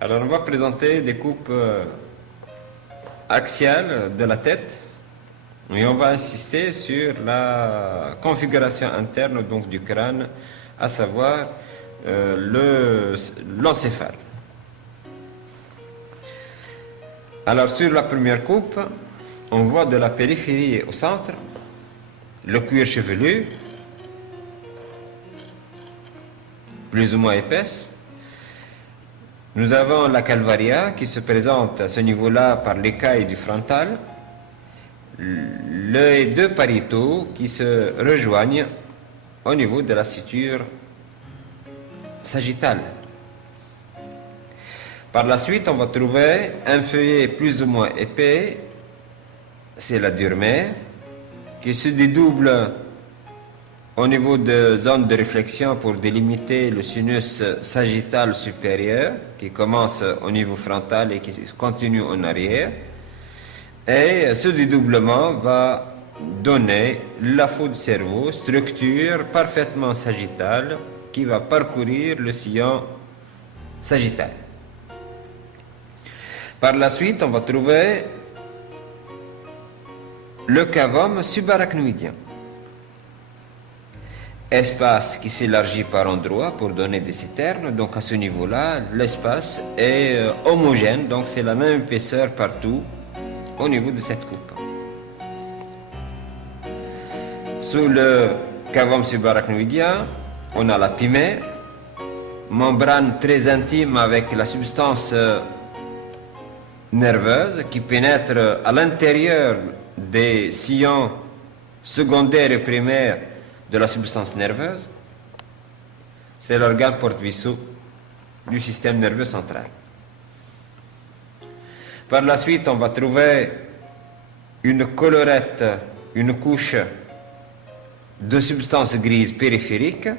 Alors, on va présenter des coupes axiales de la tête et on va insister sur la configuration interne donc, du crâne, à savoir l'encéphale. Alors, sur la première coupe, on voit de la périphérie au centre le cuir chevelu, plus ou moins épaisse. Nous avons la calvaria qui se présente à ce niveau-là par l'écaille du frontal, les deux pariétaux qui se rejoignent au niveau de la suture sagittale. Par la suite, on va trouver un feuillet plus ou moins épais, c'est la durmère, qui se dédouble au niveau de zone de réflexion pour délimiter le sinus sagittal supérieur qui commence au niveau frontal et qui continue en arrière. Et ce dédoublement va donner la faute du cerveau, structure parfaitement sagittale qui va parcourir le sillon sagittal. Par la suite, on va trouver le cavum subarachnoïdien. Espace qui s'élargit par endroits pour donner des citernes. Donc à ce niveau-là, l'espace est homogène, donc c'est la même épaisseur partout au niveau de cette coupe. Sous le cavum subarachnoïdien, on a la pimère, membrane très intime avec la substance nerveuse qui pénètre à l'intérieur des sillons secondaires et primaires de la substance nerveuse. C'est l'organe porte-vaisseau du système nerveux central. Par la suite, on va trouver une collerette, une couche de substance grise périphérique,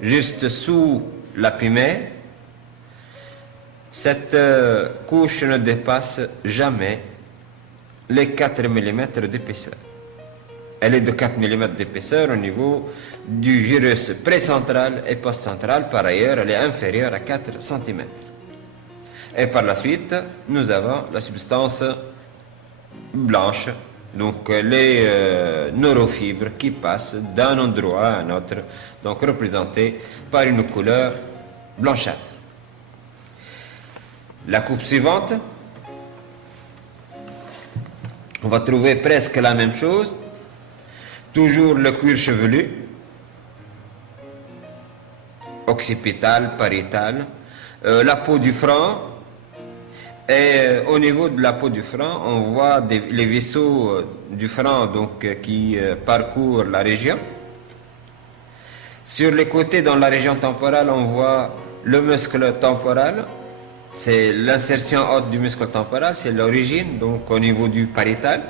juste sous la pimère. Cette couche ne dépasse jamais les 4 mm d'épaisseur. Elle est de 4 mm d'épaisseur au niveau du gyrus précentral et postcentral. Par ailleurs, elle est inférieure à 4 cm. Et par la suite, nous avons la substance blanche, donc les neurofibres qui passent d'un endroit à un autre, donc représentées par une couleur blanchâtre. La coupe suivante, on va trouver presque la même chose. Toujours le cuir chevelu, occipital, pariétal, la peau du front, et au niveau de la peau du front, on voit les vaisseaux du front donc, qui parcourent la région. Sur les côtés, dans la région temporale, on voit le muscle temporal, c'est l'insertion haute du muscle temporal, c'est l'origine, donc au niveau du pariétal.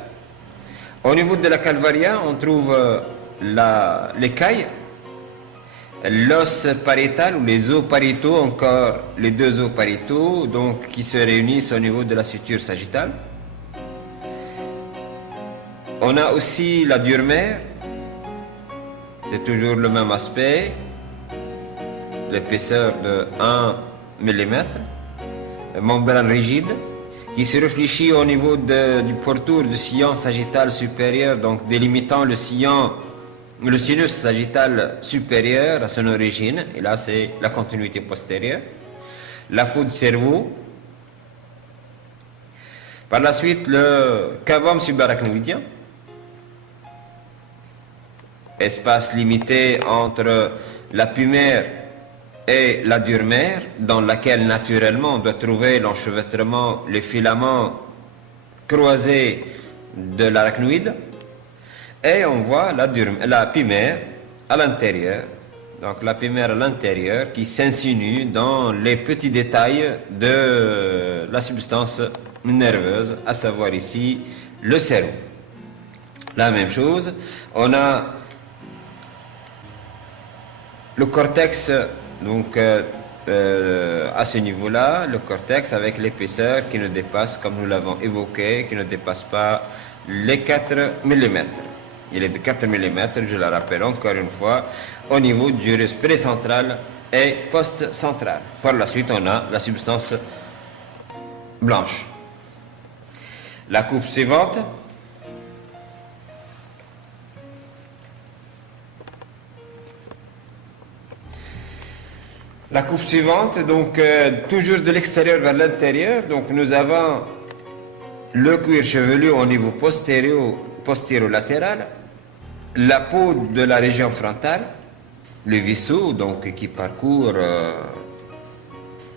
Au niveau de la calvaria, on trouve l'écaille, l'os pariétal ou les os pariétaux, encore les deux os pariétaux, donc qui se réunissent au niveau de la suture sagittale. On a aussi la durmère, c'est toujours le même aspect, l'épaisseur de 1 mm, membrane rigide, qui se réfléchit au niveau du pourtour du sillon sagittal supérieur, donc délimitant le sinus sagittal supérieur à son origine, et là c'est la continuité postérieure, la faute du cerveau. Par la suite, le cavum subarachnoïdien, espace limité entre la pumère et la durmère, dans laquelle naturellement on doit trouver l'enchevêtrement, les filaments croisés de l'arachnoïde, et on voit la pumère à l'intérieur, donc la pumère à l'intérieur qui s'insinue dans les petits détails de la substance nerveuse, à savoir ici le cerveau. La même chose, on a le cortex. Donc, à ce niveau-là, le cortex avec l'épaisseur qui ne dépasse, comme nous l'avons évoqué, qui ne dépasse pas les 4 mm. Il est de 4 mm, je le rappelle encore une fois, au niveau du gyrus précentral et post-centrale. Par la suite, on a la substance blanche. La coupe suivante. La coupe suivante, donc toujours de l'extérieur vers l'intérieur, donc nous avons le cuir chevelu au niveau postérieur-latéral, la peau de la région frontale, le vaisseau donc qui parcourt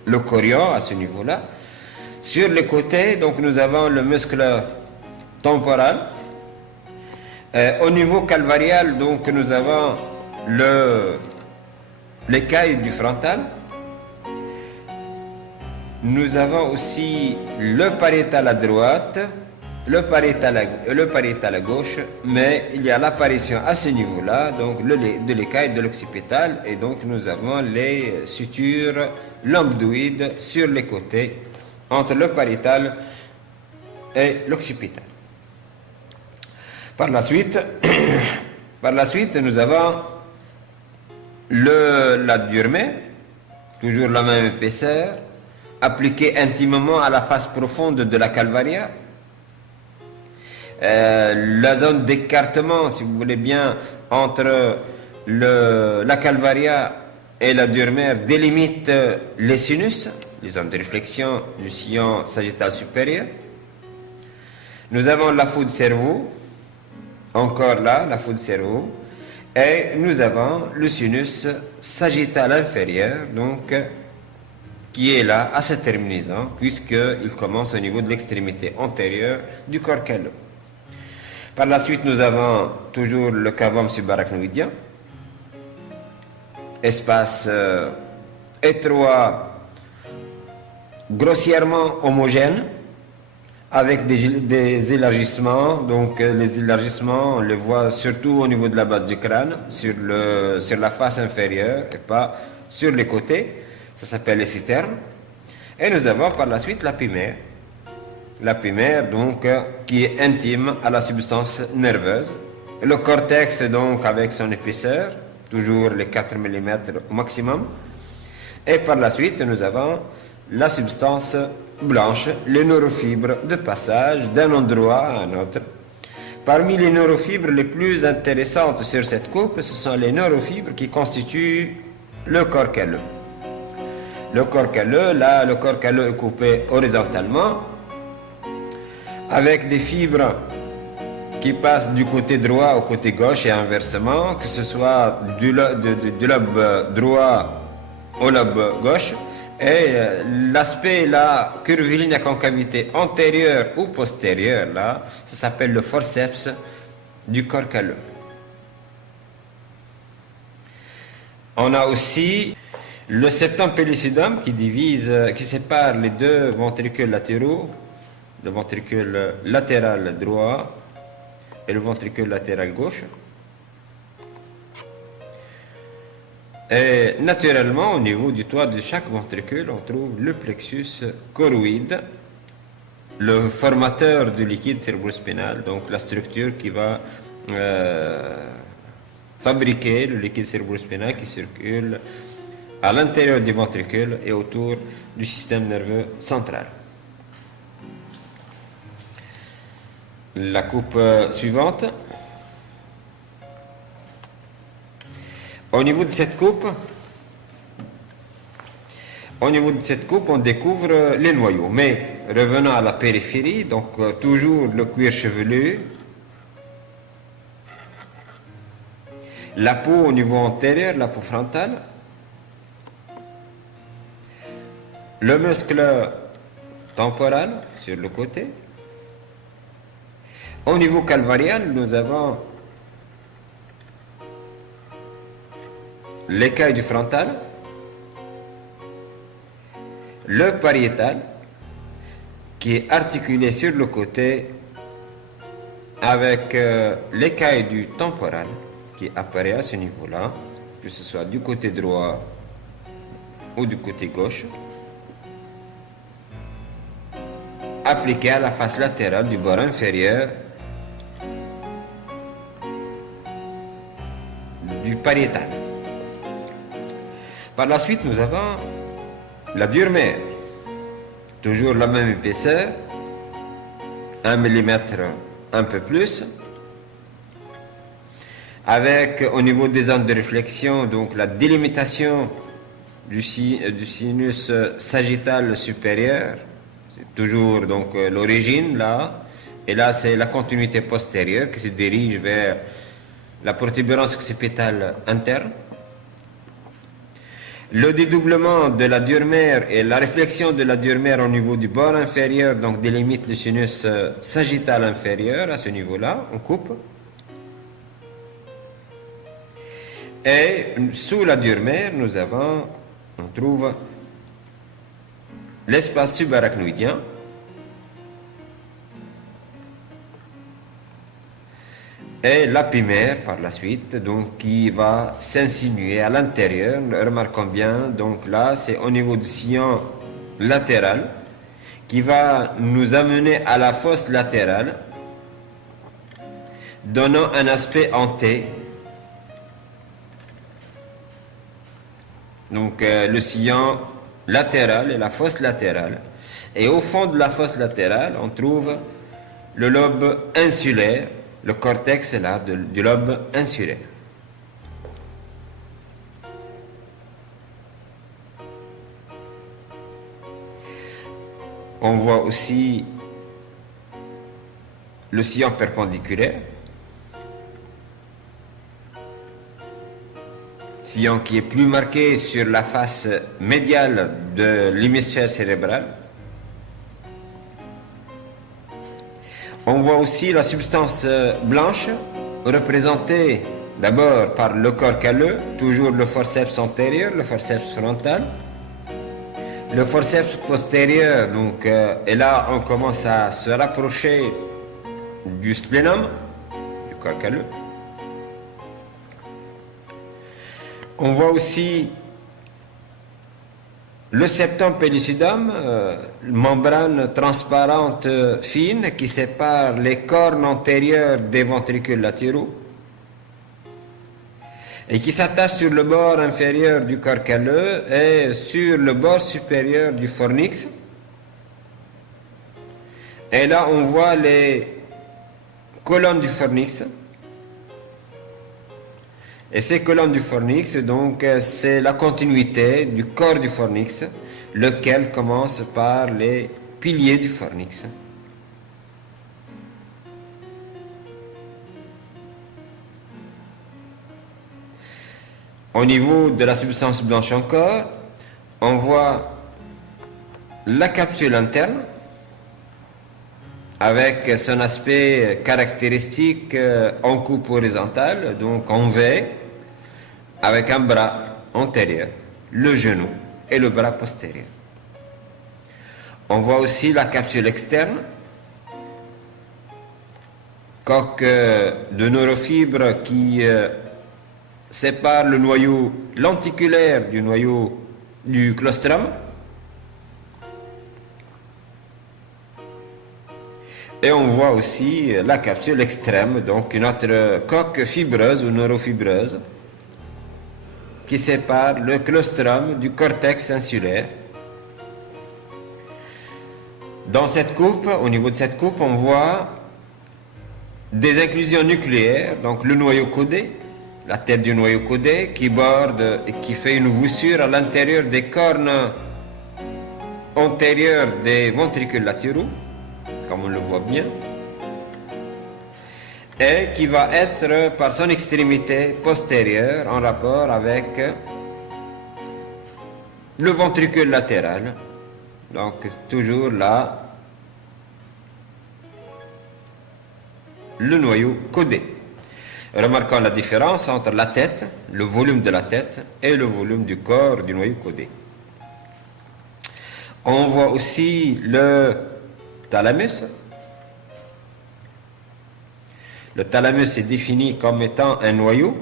le corion à ce niveau-là. Sur les côtés, donc nous avons le muscle temporal. Au niveau calvarial, donc nous avons l'écaille du frontal. Nous avons aussi le pariétal à droite, le pariétal à gauche, mais il y a l'apparition à ce niveau-là, donc de l'écaille de l'occipétal, et donc nous avons les sutures lambdoïdes sur les côtés, entre le pariétal et l'occipétal. Par la suite, nous avons la durmée, toujours la même épaisseur, appliquée intimement à la face profonde de la calvaria. La zone d'écartement, si vous voulez bien, entre la calvaria et la durmère délimite les sinus, les zones de réflexion du sillon sagittal supérieur. Nous avons la fosse du cerveau, encore là, la fosse du cerveau, et nous avons le sinus sagittal inférieur, donc qui est là à cette terminaison, puisqu'il commence au niveau de l'extrémité antérieure du corps calleux. Par la suite, nous avons toujours le cavum subarachnoïdien, espace étroit, grossièrement homogène, avec des élargissements. Donc les élargissements, on les voit surtout au niveau de la base du crâne, sur la face inférieure et pas sur les côtés. Ça s'appelle les citernes. Et nous avons par la suite la pimère. La pimère, donc, qui est intime à la substance nerveuse. Le cortex, donc, avec son épaisseur, toujours les 4 mm au maximum. Et par la suite, nous avons la substance blanche, les neurofibres de passage d'un endroit à un autre. Parmi les neurofibres les plus intéressantes sur cette coupe, ce sont les neurofibres qui constituent le corps calleux. Le corps calleux, là, le corps calleux est coupé horizontalement, avec des fibres qui passent du côté droit au côté gauche et inversement, que ce soit du lobe droit au lobe gauche. Et l'aspect là, curviligne à concavité antérieure ou postérieure, là, ça s'appelle le forceps du corps calleux. On a aussi le septum pellucidum qui sépare les deux ventricules latéraux, le ventricule latéral droit et le ventricule latéral gauche. Et naturellement, au niveau du toit de chaque ventricule, on trouve le plexus choroïde, le formateur du liquide cérébrospinal, donc la structure qui va fabriquer le liquide cérébrospinal qui circule à l'intérieur du ventricule et autour du système nerveux central. La coupe suivante. Au niveau de cette coupe, on découvre les noyaux. Mais revenons à la périphérie, donc toujours le cuir chevelu, la peau au niveau antérieur, la peau frontale, le muscle temporal sur le côté. Au niveau calvarial, nous avons l'écaille du frontal, le pariétal qui est articulé sur le côté avec l'écaille du temporal qui apparaît à ce niveau-là, que ce soit du côté droit ou du côté gauche, appliqué à la face latérale du bord inférieur du pariétal. Par la suite, nous avons la dure mère, toujours la même épaisseur, 1 mm un peu plus, avec au niveau des zones de réflexion, donc la délimitation du sinus sagittal supérieur, c'est toujours donc l'origine là, et là c'est la continuité postérieure qui se dirige vers la protubérance occipitale interne. Le dédoublement de la dure mère et la réflexion de la dure mère au niveau du bord inférieur, donc délimite le sinus sagittal inférieur à ce niveau-là, on coupe. Et sous la dure mère, on trouve l'espace subarachnoïdien, et l'apimère par la suite, donc qui va s'insinuer à l'intérieur. Remarquons bien, donc là c'est au niveau du sillon latéral qui va nous amener à la fosse latérale, donnant un aspect en T. Donc le sillon latéral et la fosse latérale. Et au fond de la fosse latérale, on trouve le lobe insulaire, le cortex là, du lobe insulaire. On voit aussi le sillon perpendiculaire, sillon qui est plus marqué sur la face médiale de l'hémisphère cérébral. On voit aussi la substance blanche représentée d'abord par le corps calleux, toujours le forceps antérieur, le forceps frontal, le forceps postérieur, donc, et là on commence à se rapprocher du splénum, du corps calleux. On voit aussi le septum pellucidum, membrane transparente fine qui sépare les cornes antérieures des ventricules latéraux et qui s'attache sur le bord inférieur du corps calleux et sur le bord supérieur du fornix. Et là, on voit les colonnes du fornix. Et ces colonnes du fornix, donc, c'est la continuité du corps du fornix, lequel commence par les piliers du fornix. Au niveau de la substance blanche encore, on voit la capsule interne avec son aspect caractéristique en coupe horizontale, donc en V, avec un bras antérieur, le genou et le bras postérieur. On voit aussi la capsule externe, coque de neurofibres qui sépare le noyau lenticulaire du noyau du claustrum. Et on voit aussi la capsule extrême, donc une autre coque fibreuse ou neurofibreuse qui sépare le claustrum du cortex insulaire. Dans cette coupe, au niveau de cette coupe, on voit des inclusions nucléaires, donc le noyau codé, la tête du noyau codé qui borde et qui fait une voussure à l'intérieur des cornes antérieures des ventricules latéraux, comme on le voit bien, et qui va être par son extrémité postérieure en rapport avec le ventricule latéral. Donc toujours là, le noyau codé. Remarquons la différence entre la tête, le volume de la tête et le volume du corps du noyau codé. On voit aussi le thalamus. Le thalamus est défini comme étant un noyau,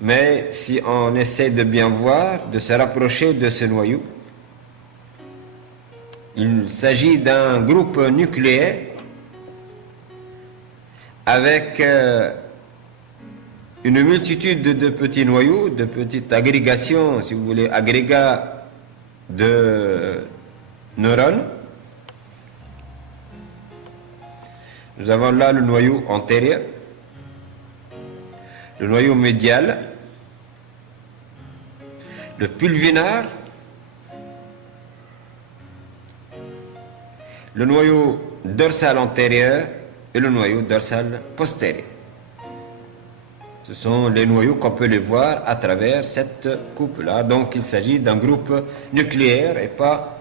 mais si on essaie de bien voir, de se rapprocher de ce noyau, il s'agit d'un groupe nucléaire avec une multitude de petits noyaux, de petites agrégations, si vous voulez, agrégats de neurones. Nous avons là le noyau antérieur, le noyau médial, le pulvinar, le noyau dorsal antérieur et le noyau dorsal postérieur. Ce sont les noyaux qu'on peut les voir à travers cette coupe-là. Donc il s'agit d'un groupe nucléaire et pas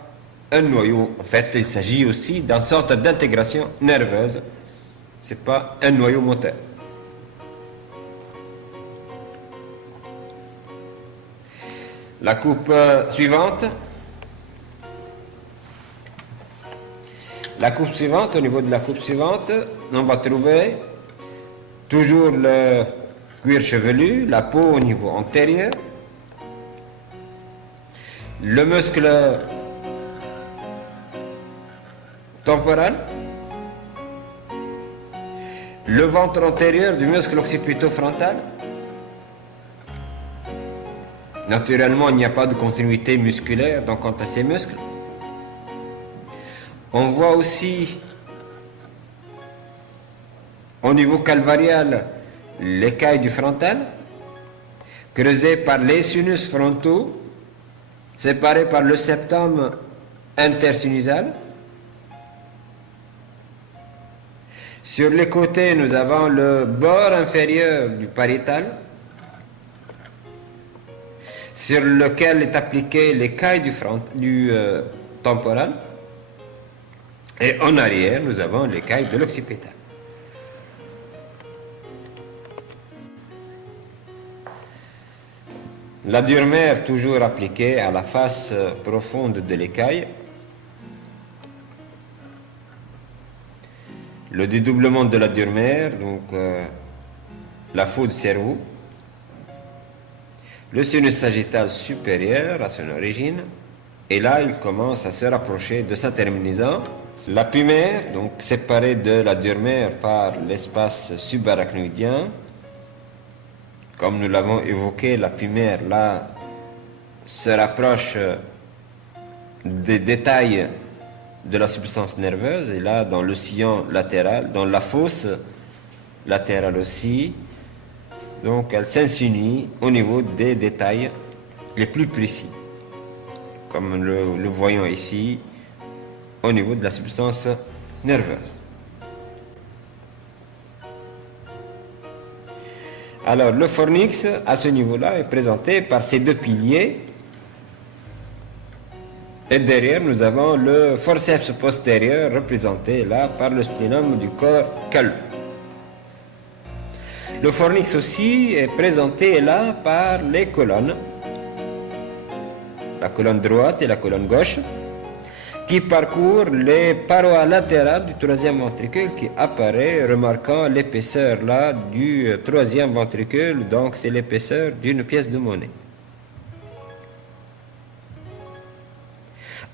un noyau. En fait, il s'agit aussi d'une sorte d'intégration nerveuse. Ce n'est pas un noyau moteur. La coupe suivante. La coupe suivante, au niveau de la coupe suivante, on va trouver toujours le cuir chevelu, la peau au niveau antérieur, le muscle temporal, le ventre antérieur du muscle occipito-frontal. Naturellement, il n'y a pas de continuité musculaire donc quant à ces muscles. On voit aussi au niveau calvarial l'écaille du frontal, creusée par les sinus frontaux, séparés par le septum intersinusal. Sur les côtés, nous avons le bord inférieur du pariétal, sur lequel est appliquée l'écaille du temporal. Et en arrière, nous avons l'écaille de l'occipétal. La durmère toujours appliquée à la face profonde de l'écaille. Le dédoublement de la durmère, donc la faute du cerveau. Le sinus sagittal supérieur à son origine. Et là, il commence à se rapprocher de sa terminaison. La pumère, donc séparée de la durmère par l'espace subarachnoïdien. Comme nous l'avons évoqué, la pumère, là, se rapproche des détails de la substance nerveuse. Et là, dans le sillon latéral, dans la fosse latérale aussi. Donc, elle s'insinue au niveau des détails les plus précis. Comme nous le voyons ici, au niveau de la substance nerveuse. Alors, le fornix, à ce niveau-là, est présenté par ces deux piliers. Et derrière, nous avons le forceps postérieur, représenté là par le splénum du corps calme. Le fornix aussi est présenté là par les colonnes, la colonne droite et la colonne gauche, qui parcourent les parois latérales du troisième ventricule qui apparaît, remarquant l'épaisseur là du troisième ventricule, donc c'est l'épaisseur d'une pièce de monnaie.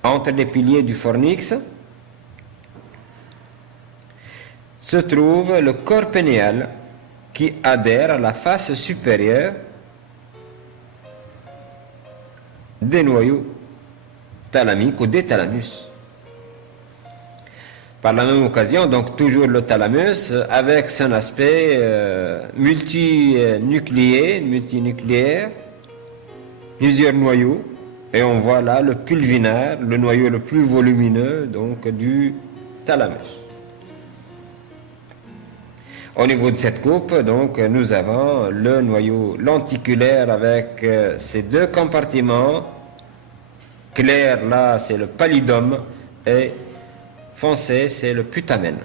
Entre les piliers du fornix se trouve le corps pénéal qui adhère à la face supérieure des noyaux thalamiques ou des thalamus. Par la même occasion, donc toujours le thalamus avec son aspect multinucléaire, plusieurs noyaux, et on voit là le pulvinar, le noyau le plus volumineux donc du thalamus. Au niveau de cette coupe, donc, nous avons le noyau lenticulaire avec ses deux compartiments. Clair, là, c'est le pallidum, et foncé, c'est le putamen.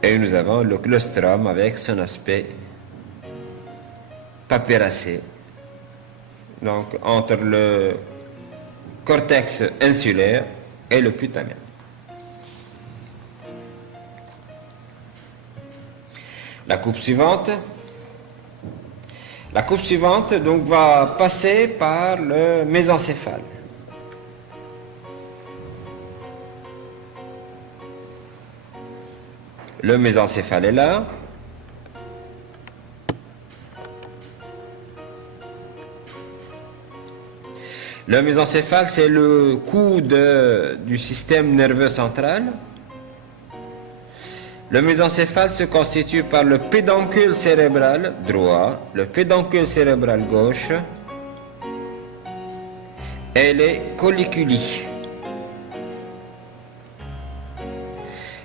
Et nous avons le claustrum avec son aspect papyracé. Donc, entre le cortex insulaire et le putamen. La coupe suivante. La coupe suivante donc va passer par le mésencéphale. Le mésencéphale est là. Le mésencéphale, c'est le coude du système nerveux central. Le mésencéphale se constitue par le pédoncule cérébral droit, le pédoncule cérébral gauche et les colliculi.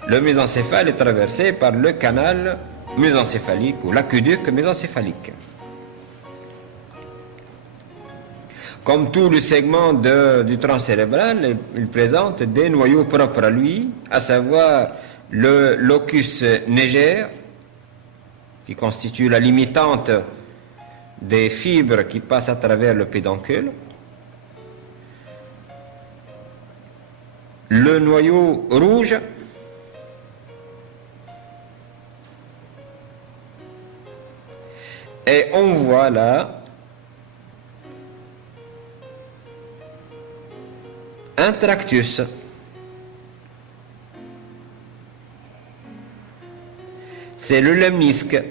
Le mésencéphale est traversé par le canal mésencéphalique ou l'aqueduc mésencéphalique. Comme tout le segment du tronc cérébral, il présente des noyaux propres à lui, à savoir le locus niger, qui constitue la limitante des fibres qui passent à travers le pédoncule, le noyau rouge, et on voit là un tractus. C'est le lemnisque.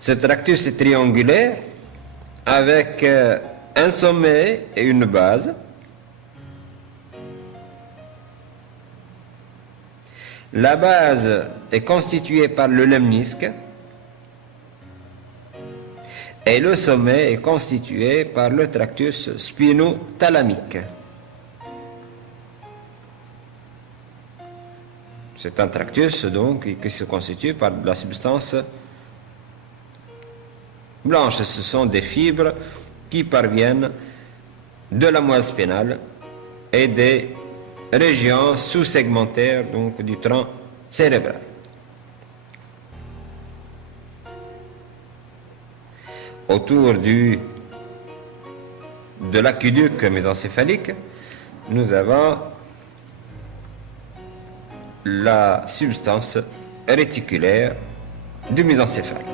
Ce tractus est triangulaire avec un sommet et une base. La base est constituée par le lemnisque et le sommet est constitué par le tractus spinothalamique. C'est un tractus donc qui se constitue par de la substance blanche. Ce sont des fibres qui parviennent de la moelle spinale et des régions sous-segmentaires donc du tronc cérébral. Autour de l'aqueduc mésencéphalique, nous avons la substance réticulaire du mésencéphale.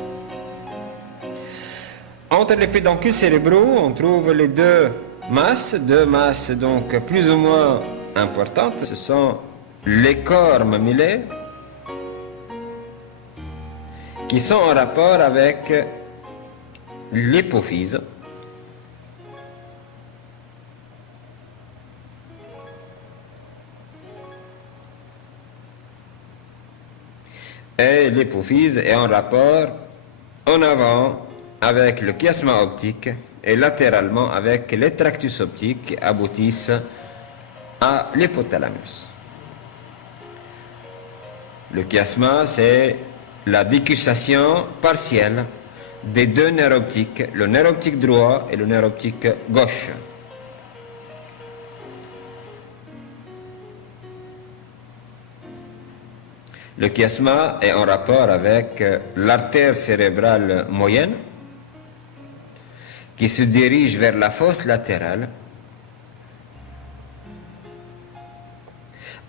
Entre les pédoncules cérébraux, on trouve les deux masses donc plus ou moins importantes. Ce sont les corps mammillaires qui sont en rapport avec l'hypophyse. Et l'hypophyse est en rapport en avant avec le chiasma optique et latéralement avec les tractus optiques qui aboutissent à l'hypothalamus. Le chiasma, c'est la décussation partielle des deux nerfs optiques, le nerf optique droit et le nerf optique gauche. Le chiasma est en rapport avec l'artère cérébrale moyenne qui se dirige vers la fosse latérale.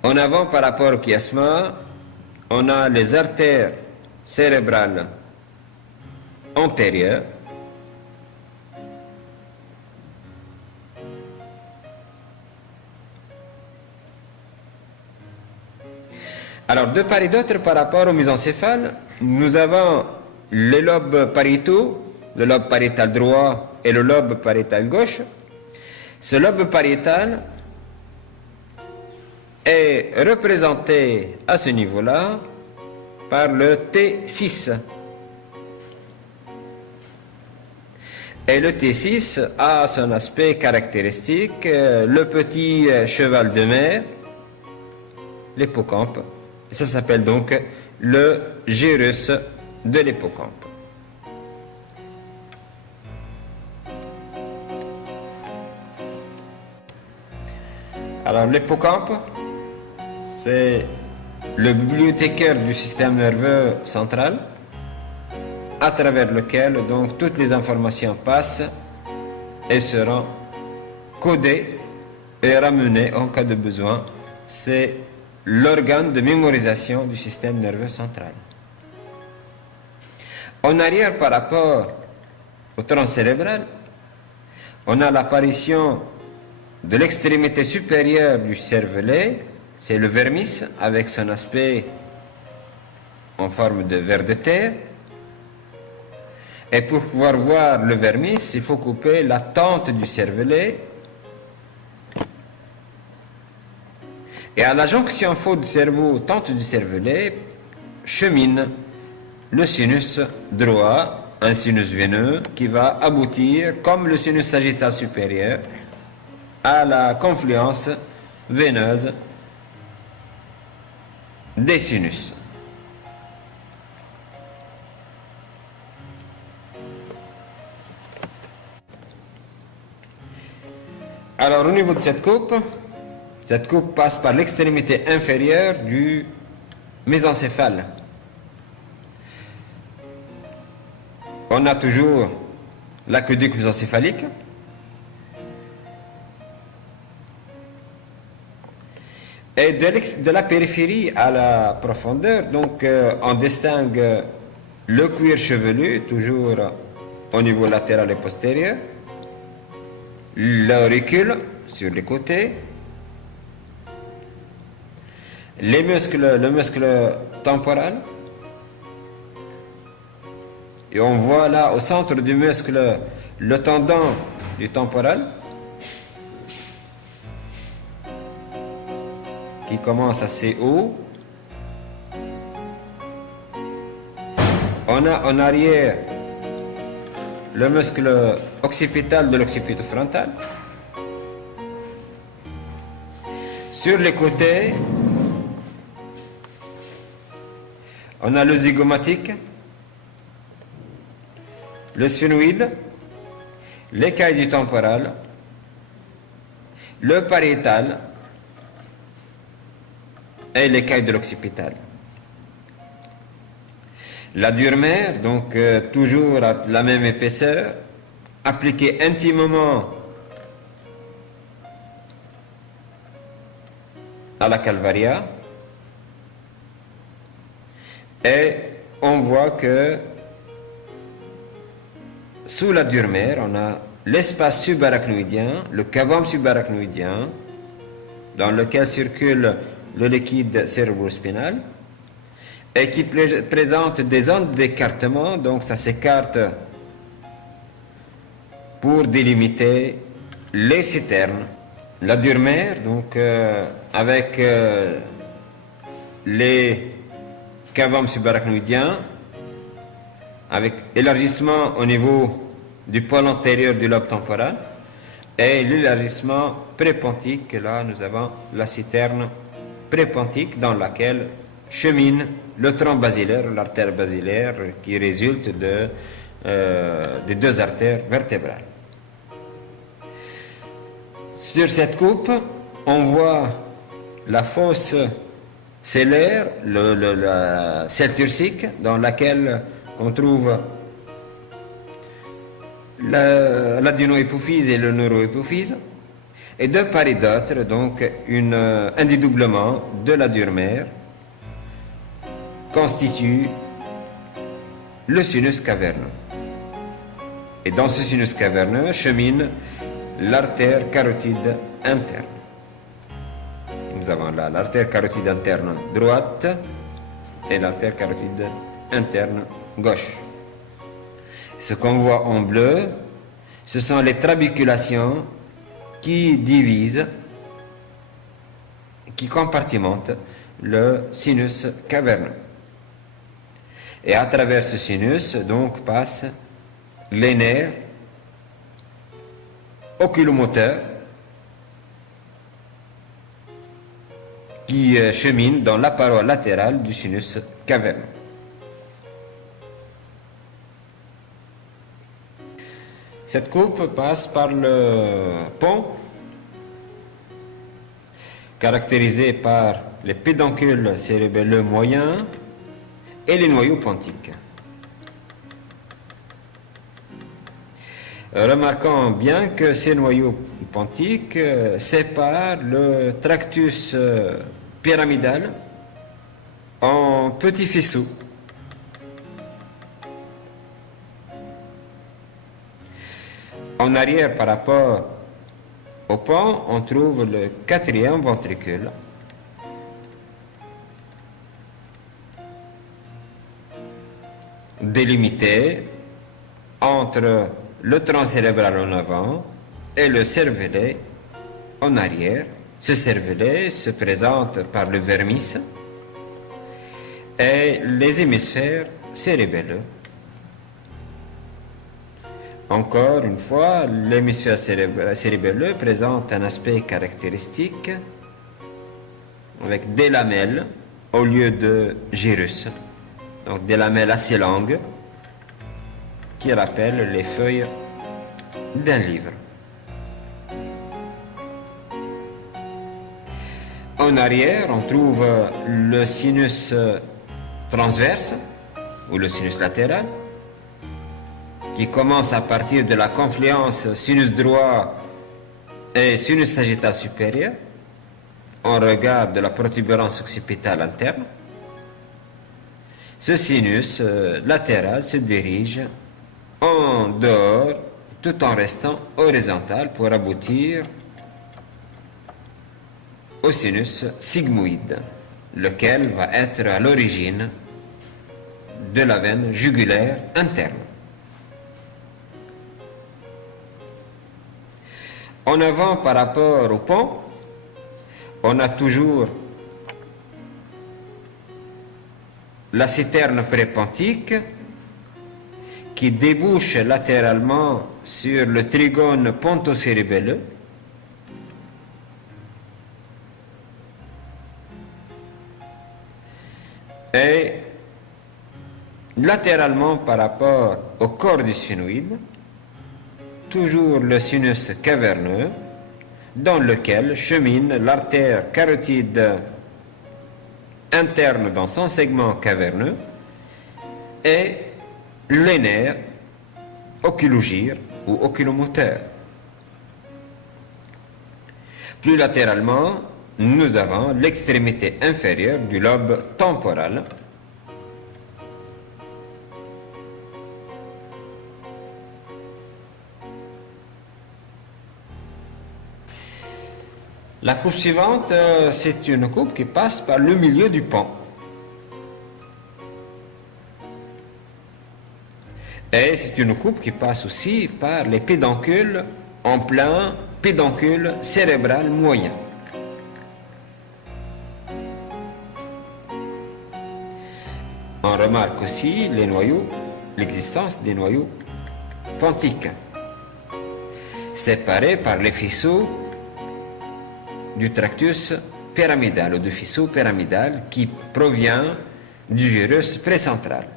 En avant, par rapport au chiasma, on a les artères cérébrales antérieures. Alors, de part et d'autre, par rapport au mésencéphale, nous avons les lobes pariétaux, le lobe pariétal droit et le lobe pariétal gauche. Ce lobe pariétal est représenté à ce niveau-là par le T6. Et le T6 a son aspect caractéristique, le petit cheval de mer, l'hippocampe. Ça s'appelle donc le gyrus de l'hippocampe. Alors l'hippocampe, c'est le bibliothécaire du système nerveux central à travers lequel donc toutes les informations passent et seront codées et ramenées en cas de besoin. C'est l'organe de mémorisation du système nerveux central. En arrière, par rapport au tronc cérébral, on a l'apparition de l'extrémité supérieure du cervelet, c'est le vermis avec son aspect en forme de ver de terre. Et pour pouvoir voir le vermis, il faut couper la tente du cervelet. Et à la jonction faux du cerveau, tente du cervelet, chemine le sinus droit, un sinus veineux, qui va aboutir, comme le sinus sagittal supérieur, à la confluence veineuse des sinus. Alors au niveau de cette coupe passe par l'extrémité inférieure du mésencéphale. On a toujours l'aqueduc mésencéphalique. Et de la périphérie à la profondeur, donc on distingue le cuir chevelu, toujours au niveau latéral et postérieur, l'auricule sur les côtés, le muscle temporal, et on voit là au centre du muscle le tendon du temporal qui commence assez haut. On a en arrière le muscle occipital de l'occipito-frontal. Sur les côtés, on a le zygomatique, le sphénoïde, l'écaille du temporal, le pariétal et l'écaille de l'occipital. La dure-mère, donc toujours à la même épaisseur, appliquée intimement à la calvaria, et on voit que sous la dure-mère, on a l'espace subarachnoïdien, le cavum subarachnoïdien, dans lequel circule le liquide cérébrospinal, et qui présente des ondes d'écartement, donc ça s'écarte pour délimiter les citernes. La dure-mère, donc avec les cavum subarachnoïdiens, avec élargissement au niveau du pôle antérieur du lobe temporal, et l'élargissement prépontique, là nous avons la citerne prépontique dans laquelle chemine le tronc basilaire, l'artère basilaire qui résulte des deux artères vertébrales. Sur cette coupe, on voit la fosse cellaire, la selle turcique, dans laquelle on trouve l'adénohypophyse et le neurohypophyse, et de part et d'autre, donc, un dédoublement de la dure-mère constitue le sinus caverneux. Et dans ce sinus caverneux chemine l'artère carotide interne. Nous avons là l'artère carotide interne droite et l'artère carotide interne gauche. Ce qu'on voit en bleu, ce sont les trabéculations qui divisent, qui compartimentent le sinus caverneux. Et à travers ce sinus, donc, passent les nerfs oculomoteurs qui cheminent dans la paroi latérale du sinus caverneux. Cette coupe passe par le pont, caractérisé par les pédoncules cérébelleux moyens et les noyaux pontiques. Remarquons bien que ces noyaux pontiques séparent le tractus pyramidal en petits faisceaux. En arrière, par rapport au pont, on trouve le quatrième ventricule. Délimité entre le tronc cérébral en avant et le cervelet en arrière. Ce cervelet se présente par le vermis et les hémisphères cérébelleux. Encore une fois, l'hémisphère cérébelleux présente un aspect caractéristique avec des lamelles au lieu de gyrus, donc des lamelles assez longues qui rappellent les feuilles d'un livre. En arrière, on trouve le sinus transverse ou le sinus latéral qui commence à partir de la confluence sinus droit et sinus sagittal supérieur en regard de la protubérance occipitale interne. Ce sinus latéral se dirige en dehors tout en restant horizontal pour aboutir au sinus sigmoïde, lequel va être à l'origine de la veine jugulaire interne. En avant, par rapport au pont, on a toujours la citerne prépontique qui débouche latéralement sur le trigone pontocérébelleux. Et latéralement par rapport au corps du sphénoïde, toujours le sinus caverneux dans lequel chemine l'artère carotide interne dans son segment caverneux et les nerfs oculogyres ou oculomoteurs. Plus latéralement, nous avons l'extrémité inférieure du lobe temporal. La coupe suivante, c'est une coupe qui passe par le milieu du pont. Et c'est une coupe qui passe aussi par les pédoncules en plein pédoncule cérébral moyen. On remarque aussi les noyaux, l'existence des noyaux pontiques, séparés par les faisceaux du tractus pyramidal ou du faisceau pyramidal qui provient du gyrus précentral.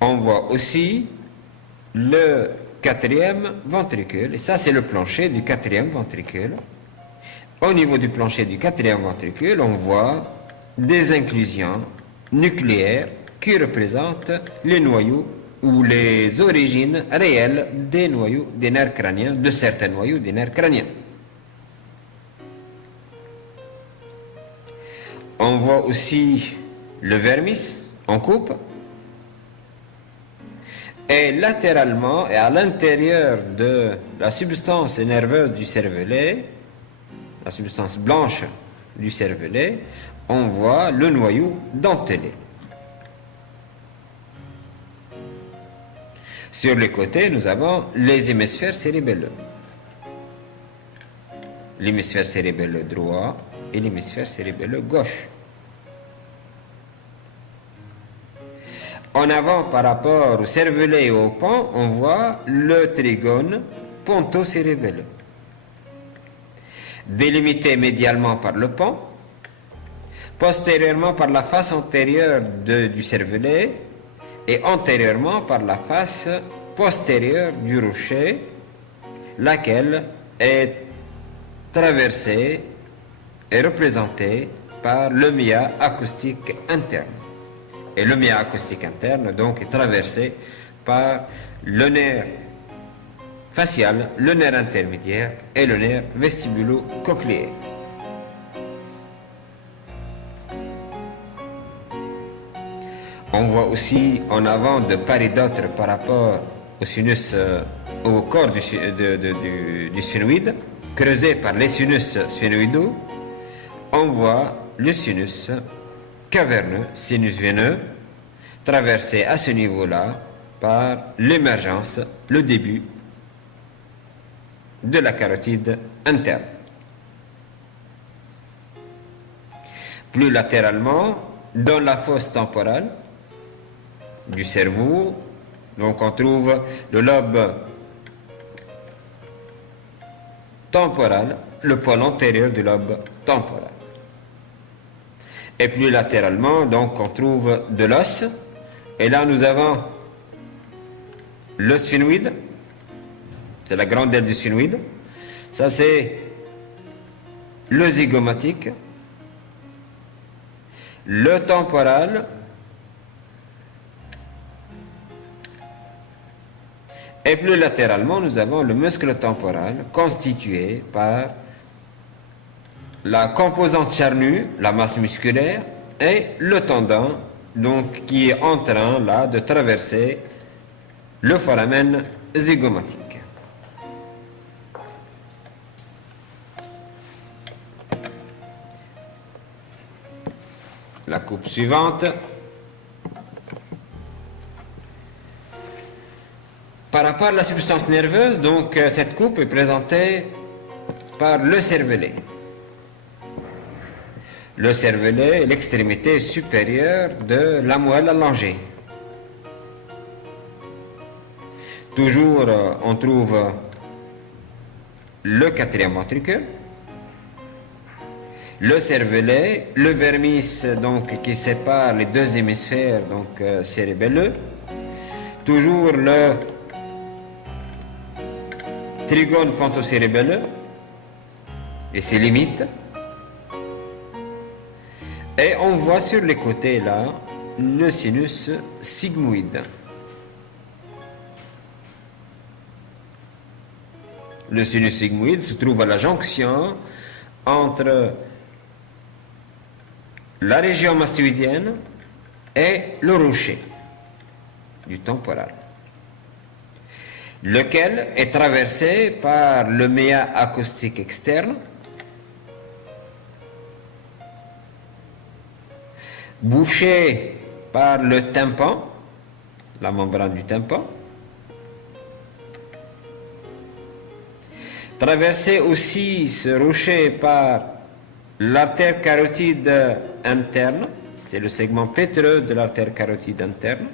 On voit aussi le quatrième ventricule, et ça c'est le plancher du quatrième ventricule. Au niveau du plancher du quatrième ventricule, on voit des inclusions nucléaires qui représentent les noyaux ou les origines réelles des noyaux des nerfs crâniens, de certains noyaux des nerfs crâniens. On voit aussi le vermis en coupe. Et latéralement et à l'intérieur de la substance nerveuse du cervelet, la substance blanche du cervelet, on voit le noyau dentelé. Sur les côtés, nous avons les hémisphères cérébelleux. L'hémisphère cérébelleux droit et l'hémisphère cérébelleux gauche. En avant, par rapport au cervelet et au pont, on voit le trigone pontocérébelleux. Délimité médialement par le pont, postérieurement par la face antérieure du cervelet et antérieurement par la face postérieure du rocher, laquelle est traversée et représentée par le mia acoustique interne. Et le mia acoustique interne donc est traversé par le nerf facial, le nerf intermédiaire et le nerf vestibulo-cochléaire. On voit aussi en avant de part et d'autre par rapport au sinus, au corps du sphénoïde, creusé par les sinus sphénoïdaux, on voit le sinus caverneux, sinus veineux, traversé à ce niveau-là par l'émergence, le début de la carotide interne. Plus latéralement, dans la fosse temporale du cerveau, donc on trouve le lobe temporal, le pôle antérieur du lobe temporal. Et plus latéralement, donc on trouve de l'os. Et là, nous avons le sphénoïde. C'est la grande aile du sphénoïde. Ça, c'est le zygomatique, le temporal, et plus latéralement, nous avons le muscle temporal constitué par la composante charnue, la masse musculaire, et le tendon, donc qui est en train là de traverser le foramen zygomatique. La coupe suivante. Par rapport à la substance nerveuse, donc cette coupe est présentée par le cervelet. Le cervelet est l'extrémité supérieure de la moelle allongée. Toujours, on trouve le quatrième ventricule, le cervelet, le vermis donc, qui sépare les deux hémisphères donc, cérébelleux, toujours le trigone pontocérébelleux et ses limites. Et on voit sur les côtés là le sinus sigmoïde. Le sinus sigmoïde se trouve à la jonction entre la région mastoïdienne et le rocher du temporal, lequel est traversé par le méa acoustique externe, bouché par le tympan, la membrane du tympan, traversé aussi ce rocher par l'artère carotide interne, c'est le segment pétreux de l'artère carotide interne,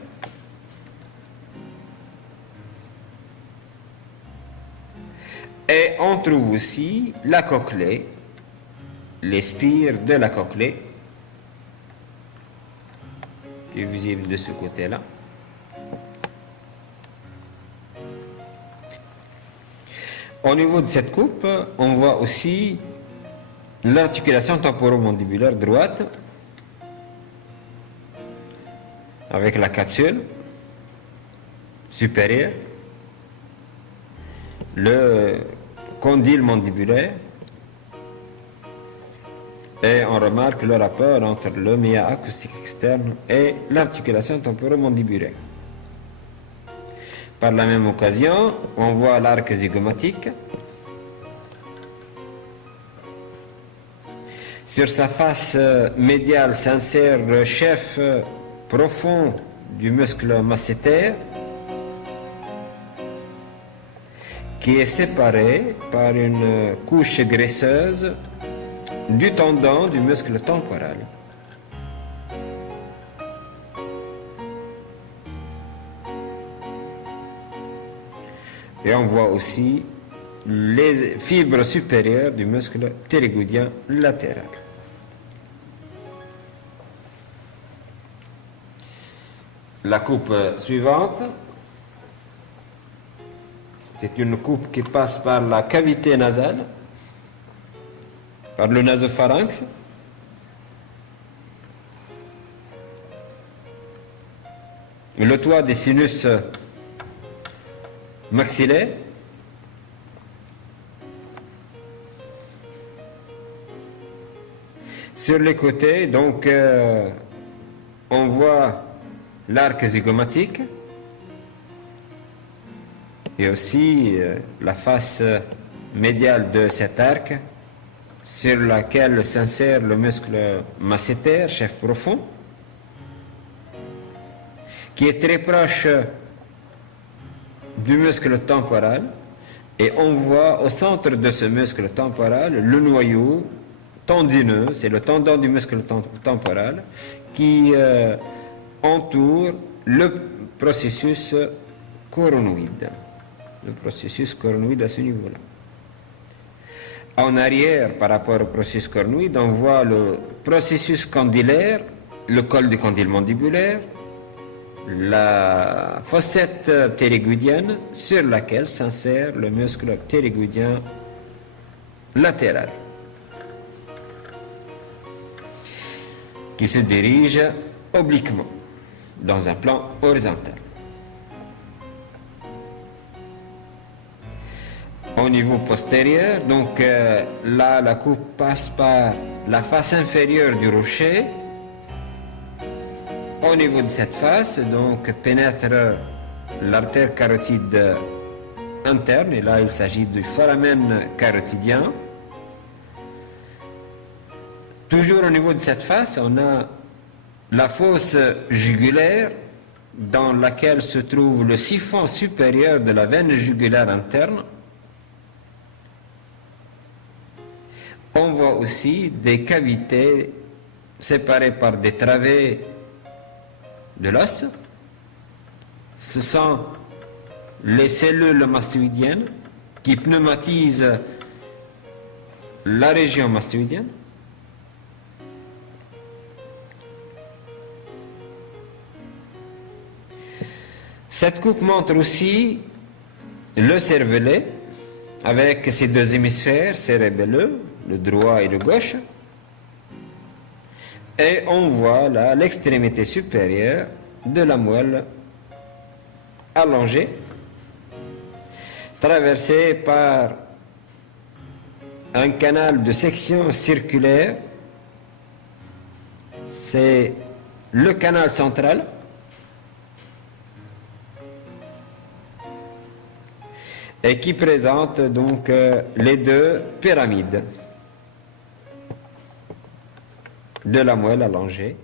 et on trouve aussi la cochlée, les spires de la cochlée, qui est visible de ce côté-là. Au niveau de cette coupe, on voit aussi l'articulation temporomandibulaire droite avec la capsule supérieure, le condyle mandibulaire, et on remarque le rapport entre le méa acoustique externe et l'articulation temporomandibulaire. Par la même occasion, on voit l'arc zygomatique. Sur sa face médiale s'insère le chef profond du muscle masséter, qui est séparé par une couche graisseuse du tendon du muscle temporal. Et on voit aussi les fibres supérieures du muscle ptérygoïdien latéral. La coupe suivante, c'est une coupe qui passe par la cavité nasale, par le nasopharynx, le toit des sinus maxillaires, sur les côtés, donc on voit l'arc zygomatique et aussi la face médiale de cet arc sur laquelle s'insère le muscle masséter, chef profond. qui est très proche du muscle temporal, et on voit au centre de ce muscle temporal le noyau tendineux, c'est le tendon du muscle temporal qui entoure le processus coronoïde. Le processus coronoïde à ce niveau-là. En arrière, par rapport au processus coronoïde, on voit le processus condylaire, le col du condyle mandibulaire, la fossette ptérygoïdienne sur laquelle s'insère le muscle ptérygoïdien latéral, qui se dirige obliquement dans un plan horizontal. Au niveau postérieur, donc là, la coupe passe par la face inférieure du rocher. Au niveau de cette face, donc, pénètre l'artère carotide interne, et là, il s'agit du foramen carotidien. Toujours au niveau de cette face, on a la fosse jugulaire, dans laquelle se trouve le siphon supérieur de la veine jugulaire interne. On voit aussi des cavités séparées par des travées de l'os. Ce sont les cellules mastoïdiennes qui pneumatisent la région mastoïdienne. Cette coupe montre aussi le cervelet avec ses deux hémisphères cérébelleux, le droit et le gauche, et on voit là l'extrémité supérieure de la moelle allongée, traversée par un canal de section circulaire. C'est le canal central, et qui présente donc les deux pyramides de la moelle allongée.